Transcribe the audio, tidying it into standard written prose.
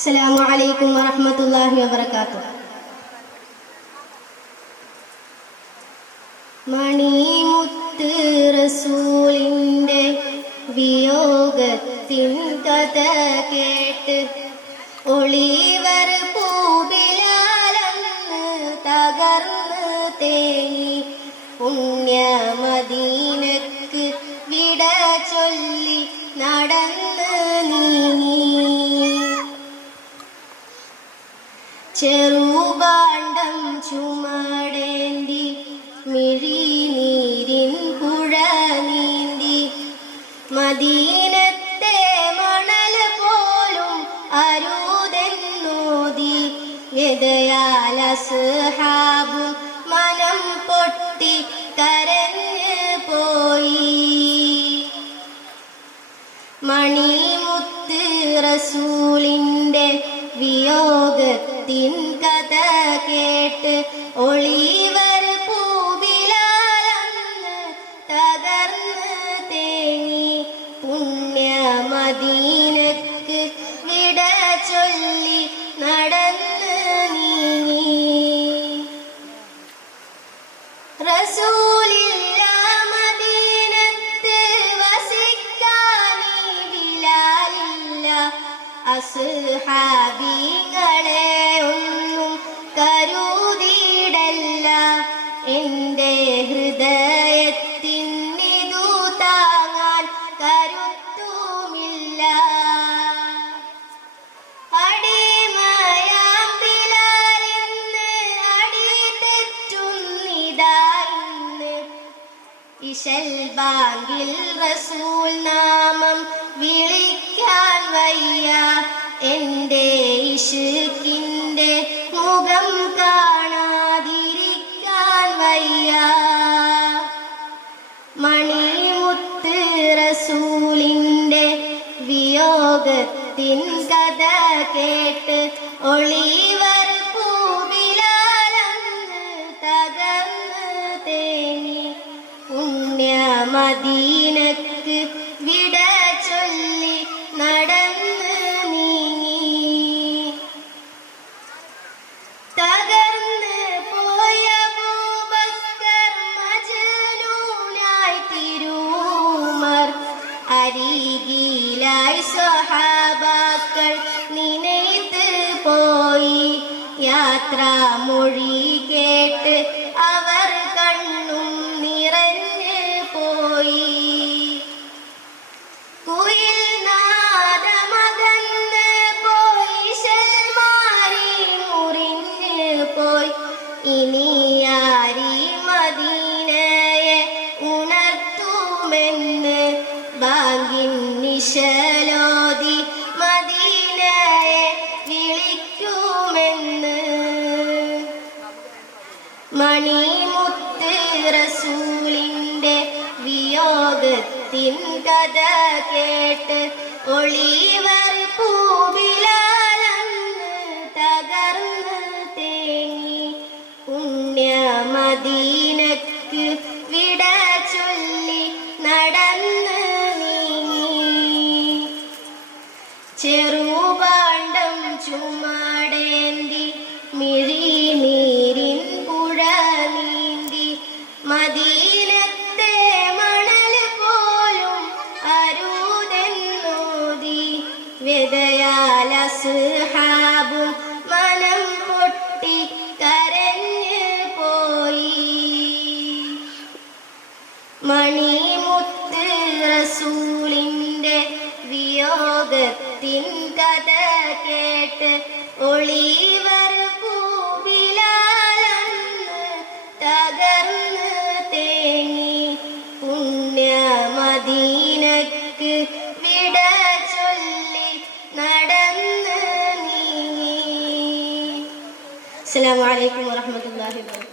അസ്സലാമു അലൈക്കും വറഹ്മത്തുള്ളാഹി വബറകാതുഹു. മണിമുത്ത് റസൂലിൻ്റെ വിയോഗത്തിൻ കഥ കേട്ട് ഒളിവർ പൂബിലാലന്ന് തകർന്ന് തേങ്ങി പുണ്യമദീനക്ക് വിട ചൊല്ലി നടന്ന് നീങ്ങി. ചെറുപാണ്ഡം ചുമടേന്തി മിഴിനീരിൻ പുഴ നീന്തി മദീനത്തെ മണൽ പോലും അരുതെന്നോതി വ്യതയാൽ അസ്ഹാബും മനം പൊട്ടി കരഞ്ഞ് പോയി. മണിമുത്ത് റസൂലിൻ്റെ വിയോഗത്തിൻ കഥ കേട്ട് ഒളിവർ പൂബിലാലന്ന് തകർന്ന് തേങ്ങി പുണ്യമദീനക്ക് വിട ചൊല്ലി നടന്ന് നീങ്ങി. റസൂലില്ല മദീനത്ത് വസിക്കാനീ ബിലാലില്ല അസ്ഹാബികളെ ഒന്നും കരുതിയിടല്ല. എൻ്റെ ഹൃദയത്തിനിതു താങ്ങാൻ കരുത്തുമില്ല. അടിമയാം ബിലാലിന്ന് അടി തെറ്റുന്നിതാ ഇന്ന്. ഇശൽ ബാങ്കിൽ റസൂൽ നാമം വിളിക്കാൻ വയ്യ. എൻ്റെ ഇഷ്കിൻ്റെ മുഖം കാണാതിരിക്കാൻ വയ്യ. മണിമുത്ത് റസൂലിൻ്റെ വിയോഗത്തിൻ കഥ കേട്ട് ഒളിവർ പൂബിലാലന്ന് തകർന്ന് തേങ്ങി പുണ്യമദീനക്ക് വിട ചൊല്ലി നടന്ന് നീങ്ങി. തകർന്ന് പോയ അബൂബക്കർ മജ്നൂനായി തിരൂമർ. അരികിലായി സ്വഹാബാക്കൾ നിനയ്ത്ത് പോയി. യാത്രാമൊഴി കേട്ട് അവർ കണ്ണും നിറഞ്ഞ് പോയി. കുയിൽ നാദമകന്ന് പോയി ശൽമാരി മുറിഞ്ഞ് പോയി. ഇനിയാരി മദീനയെ ഉണർത്തുമെന്ന് ബാങ്കിൻ നിശലോതി മദീനയെ വിളിക്കുമെന്ന്. മണിമുത്ത് റസൂലിൻ്റെ വിയോഗത്തിൻ കഥ കേട്ട് ഒളിവർ പൂബിലാലന്ന് തകർന്ന് തേങ്ങി പുണ്യമദീനക്ക് വിട ചൊല്ലി നടന്ന് നീങ്ങി. ചെറുപാണ്ഡം ചുമടേന്തി മിഴിനീരിൻ പുഴ നീന്തി മദീനത്തെ മണൽ പോലും അരുതെന്നോതി വ്യതയാൽ അസ്ഹാബും മനം പൊട്ടി കരഞ്ഞ് പോയി. മണിമുത്ത് റസൂലിൻ്റെ വിയോഗത്തിൻ കഥ കേട്ട് ഒളിവർ പൂബിലാലന്ന് തകർന്ന് തേങ്ങി പുണ്യമദീനക്ക് വിട ചൊല്ലി നടന്ന് നീങ്ങി. അസ്സലാമു അലൈക്കും വറഹ്മത്തുള്ളാഹി വബറകാതുഹു.